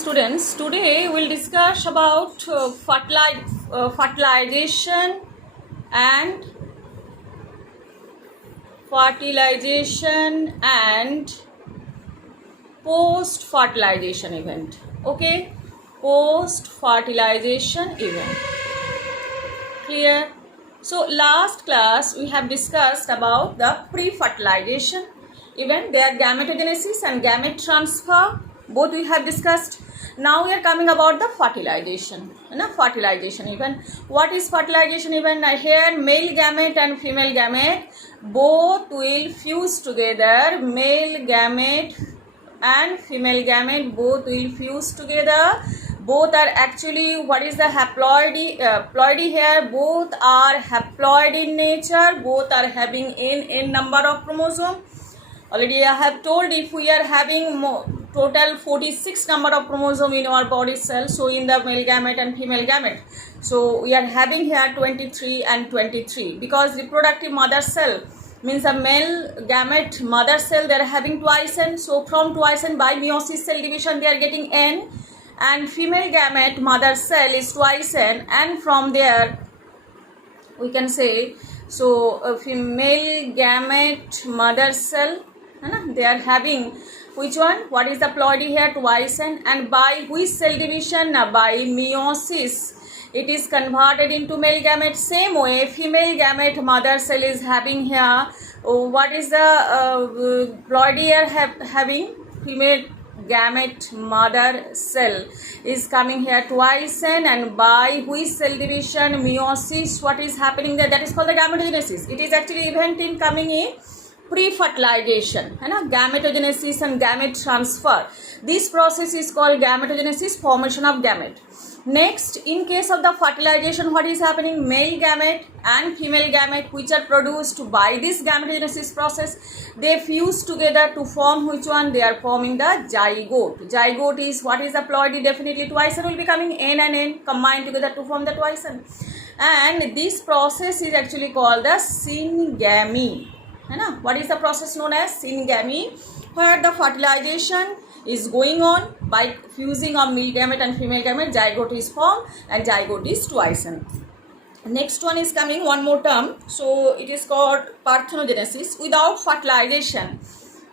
Students, today we'll discuss about fertilization and post fertilization event. Okay, post fertilization event. Clear? So last class we have discussed about the pre-fertilization event, their gametogenesis and gamete transfer, both we have discussed. Now we are coming about the fertilization event. What is fertilization event? Here male gamete and female gamete both will fuse together. Male gamete and female gamete both will fuse together. Both are actually, what is the haploidy here? Both are haploid in nature. Both are having n number of chromosome. Already I have told, if we are having total 46 number of chromosome in our body cell, so in the male gamete and female gamete, so we are having here 23 and 23, because reproductive mother cell means a male gamete mother cell, they are having twice n, so from twice n by meiosis cell division they are getting n, and female gamete mother cell is twice n, and from there we can say, so a female gamete mother cell, they are having which one? What is the ploidy here? Twice n, and by which cell division? By meiosis it is converted into male gamete. Same way female gamete mother cell is having here, what is the ploidy here having? Female gamete mother cell is coming here twice n, and by which cell division? Meiosis. What is happening there? That is called the gametogenesis. It is actually event in coming in pre-fertilization, gametogenesis and gamete transfer. This process is called gametogenesis, formation of gamete. Next, in case of the fertilization, what is happening? Male gamete and female gamete, which are produced by this gametogenesis process, they fuse together to form which one? They are forming the zygote. Zygote is, what is the ploidy? Definitely twice n will be coming, n and n combined together to form the twice n. And this process is actually called the syngamy. What is the process known as syngamy, where the fertilization is going on by fusing of male gamete and female gamete, zygote is formed, and zygote is twice n. Next one is coming, one more term, so it is called parthenogenesis. Without fertilization,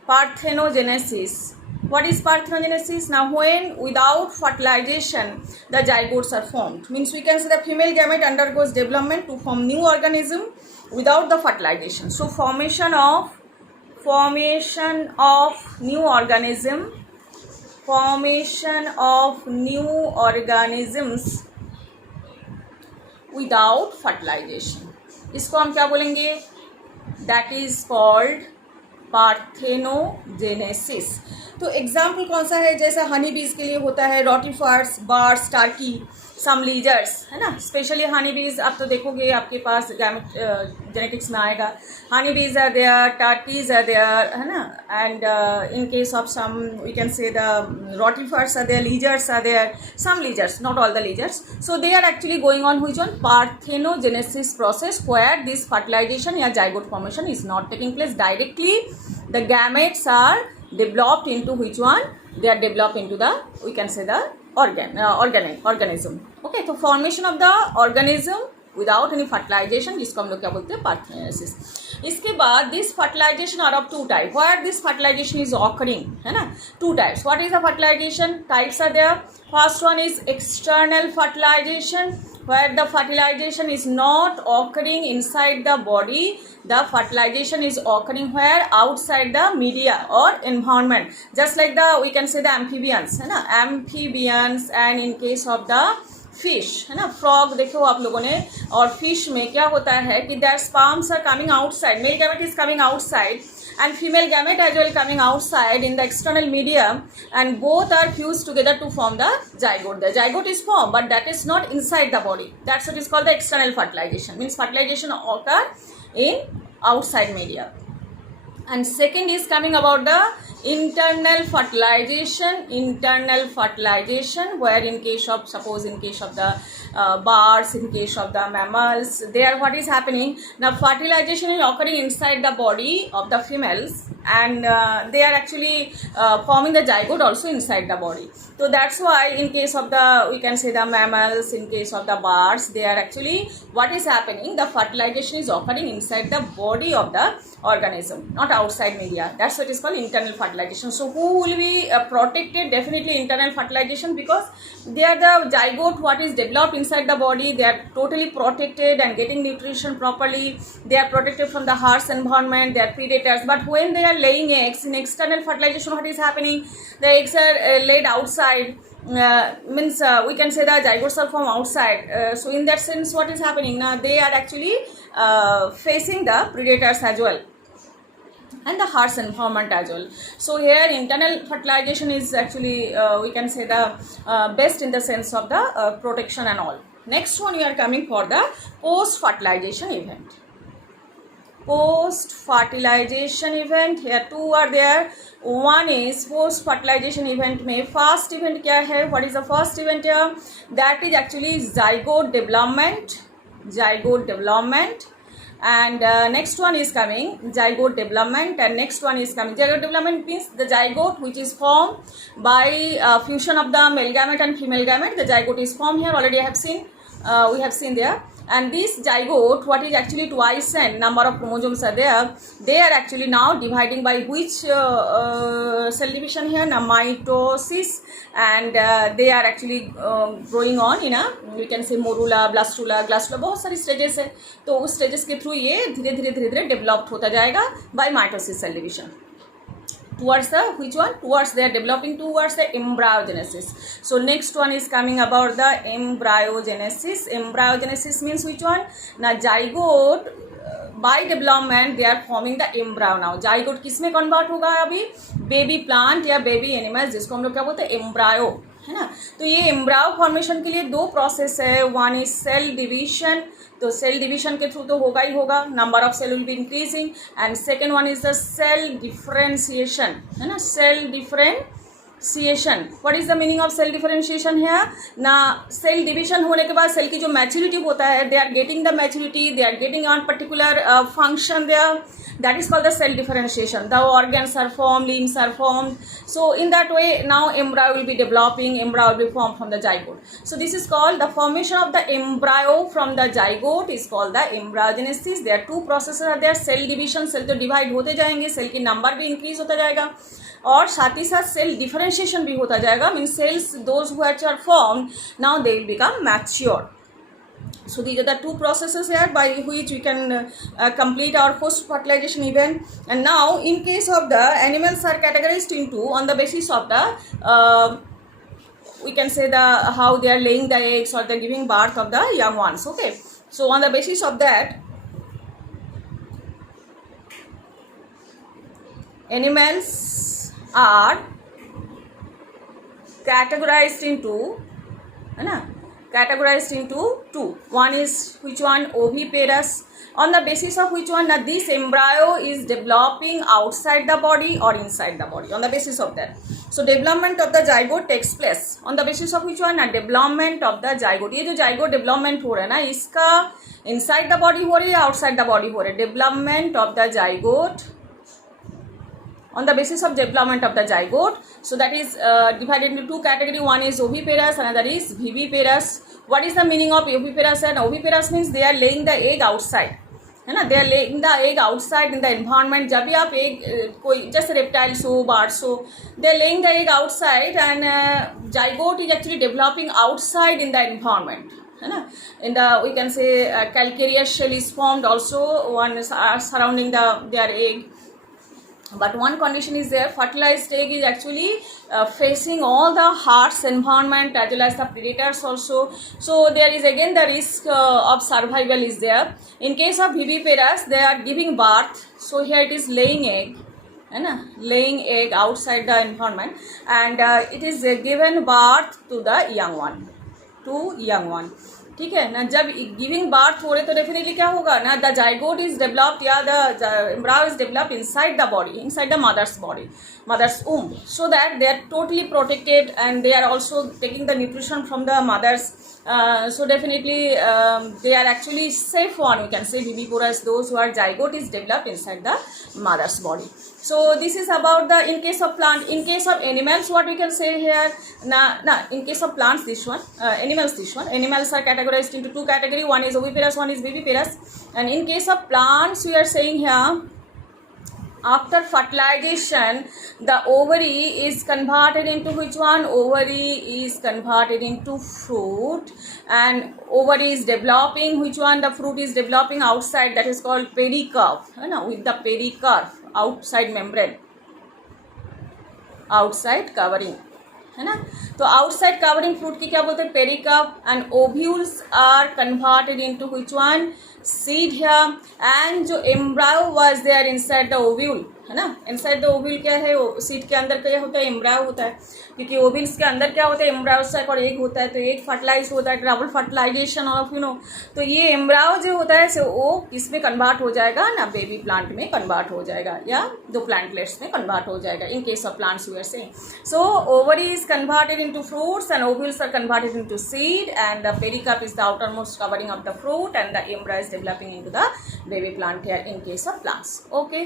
parthenogenesis. What is parthenogenesis? Now when without fertilization the zygotes are formed, means we can say the female gamete undergoes development to form new organism without the fertilization. So formation of new organisms without fertilization, इसको हम क्या बोलेंगे? That is called parthenogenesis. तो example कौन सा है? जैसा हनी बीज के लिए होता है रोटिफर्स, बार्स, टार्की, सम लीजर्स, स्पेशली हनी बीज. आप तो देखोगे आपके पास जेनेटिक्स में आएगा. Honey bees are there, turkeys are there, and in case of some we can say the rotifers are there, lizards are there, some lizards, not all the lizards. So they are actually going on which one? Parthenogenesis process, where this fertilization या zygote formation is not taking place directly. The gametes are developed into which one? They are developed into the, we can say the organism. Okay, so formation of the organism without any fertilization, जिसको हम लोग क्या बोलते हैं? Parthenogenesis. इसके बाद this fertilization are of two types. Where this fertilization is occurring, two types. What is the fertilization? Types are there. First one is external fertilization, where the fertilization is not occurring inside the body. The fertilization is occurring where? Outside the media or environment. Just like the, we can say the amphibians, amphibians, and in case of the fish, frog देखो आप लोगों ने. और fish में क्या होता है कि their sperms are coming outside. Male gamete is coming outside and female gamete as well coming outside in the external media, and both are fused together to form the zygote. The zygote is formed, but that is not inside the body. That's what is called the external fertilization. Means fertilization occur in outside media. And second is coming about the internal fertilization, where in case of, suppose in case of the birds, in case of the mammals, there what is happening, now fertilization is occurring inside the body of the females, and they are actually forming the zygote also inside the body. So that's why in case of the, we can say the mammals, in case of the birds, they are actually, what is happening, the fertilization is occurring inside the body of the organism, not outside media. That's what is called internal fertilization. So who will be protected? Definitely internal fertilization, because they are the zygote what is developed inside the body. They are totally protected and getting nutrition properly. They are protected from the harsh environment. They are predators. But when they are laying eggs, in external fertilization, what is happening, the eggs are laid outside. Means we can say the zygotes are from outside. So in that sense, what is happening now, they are actually facing the predators as well, and the harsh environment as well. So here internal fertilization is actually we can say the best in the sense of the protection and all. Next one, we are coming for the post fertilization event. Post fertilization event, here two are there. One is post fertilization event में first event क्या है, what is the first event here, that is actually zygote development, and next one is coming zygote development, and next one is coming zygote development means the zygote which is formed by fusion of the male gamete and female gamete. The zygote is formed here, already I have seen, we have seen there. And this zygote, what is actually twice n number of chromosomes are there, they are actually now dividing by which cell division here, now mitosis, and they are actually growing on in a, we can say morula, blastula, glastula, बहुत सारी stages है. तो उस stages के through ये धीरे धीरे developed होता जाएगा by mitosis cell division. Towards the which one, towards they are developing towards the embryogenesis. So next one is coming about the embryogenesis. Embryogenesis means which one, now zygote by development they are forming the embryo. now zygote किस में convert होगा अभी, baby plant या baby animals, जिसको हम लोग क्या बोलते हैं, embryo है ना. तो ये एम्ब्रायो फॉर्मेशन के लिए दो प्रोसेस है. वन इज सेल डिवीजन, तो सेल डिवीजन के थ्रू तो होगा ही होगा, number of cell will be increasing, and second one is the cell differentiation, है ना, cell differentiation. What is the meaning of cell differentiation है ना, सेल डिवीजन होने के बाद सेल की जो मैच्योरिटी होता है, they are getting the maturity, they are getting on particular function there, that is called the cell differentiation. The organs are formed, limbs are formed. So in that way now embryo will be developing, embryo will be formed from the zygote. So this is called the formation of the embryo from the zygote is called the embryogenesis. There are two processes are there, cell division, cell तो divide होते जाएंगे, cell की number भी increase होता जाएगा, और साथ ही साथ सेल डिफरेंशिएशन भी होता जाएगा. Mean cells those which are formed now they will become mature. So these are the two processes here by which we can complete our post fertilization event. And now in case of the animals are categorized into on the basis of the we can say the how they are laying the eggs or the giving birth of the young ones. Okay, so on the basis of that animals are categorized into categorized into two. One is which one, oviparous, on the basis of which one, now this embryo is developing outside the body or inside the body, on the basis of that. So development of the zygote takes place on the basis of which one, ना development of the zygote. ये जो zygote development हो रहा है ना, इसका inside the body हो रही है, outside the body हो रहा है. development of the zygote on the basis of development of the zygote. So that is divided into two categories. One is oviparous, another is viviparous. What is the meaning of oviparous? And oviparous means they are laying the egg outside, है ना, they are laying the egg outside in the environment. जब भी आप egg कोई जैसे reptiles हो, birds हो, they are laying the egg outside, and zygote is actually developing outside in the environment, है ना. In the we can say calcareous shell is formed also, one is surrounding their egg. But one condition is there, fertilized egg is actually facing all the harsh environment as well as the predators also. So there is again the risk of survival is there. In case of viviparous, they are giving birth. So here it is laying egg, है ना, laying egg outside the environment, and it is given birth to the young one, ठीक है ना, जब giving birth हो रहे तो definitely क्या होगा ना, द जाइगोट इज डेवलप्ड या the embryo is developed inside the body, inside the mother's body, mother's womb, so that they are totally protected and they are also taking the nutrition from the mothers. So definitely they are actually safe one, we can say viviparous, those who are zygote is developed inside the mother's body. So this is about the, in case of plant. In case of animals, what we can say here, in case of plants, this one, animals, this one, animals are categorized into two category, one is oviparous, one is viviparous. And in case of plants, we are saying here, after fertilization, the ovary is converted into which one? Ovary is converted into fruit, and ovary is developing which one? The fruit is developing outside, that is called pericarp, with the pericarp, outside membrane, outside covering, है ना. तो outside covering fruit की क्या बोलते हैं? Pericarp. And ovules are converted into which one? Seed here. And जो embryo was there inside the ovule, है ना, इनसाइड द ओव्यूल क्या है? सीड के अंदर क्या होता है? एम्ब्रायो होता है, क्योंकि ओव्यूल्स के अंदर क्या होता है? एम्ब्रायोसाइट और एग होता है. तो एग फर्टिलाइज होता है, डबल फर्टिलाइजेशन ऑफ तो ये एम्ब्रायो जो होता है सो वो किस में कन्वर्ट हो जाएगा ना? बेबी प्लांट में कन्वर्ट हो जाएगा, या दो प्लांटलेट्स में कन्वर्ट हो जाएगा. In case of plants we are saying. So ovary is converted into fruits and ovules are converted into seed, and the pericarp is the outermost covering of the fruit, and the embryo is developing into the baby plant here in case of plants. Okay.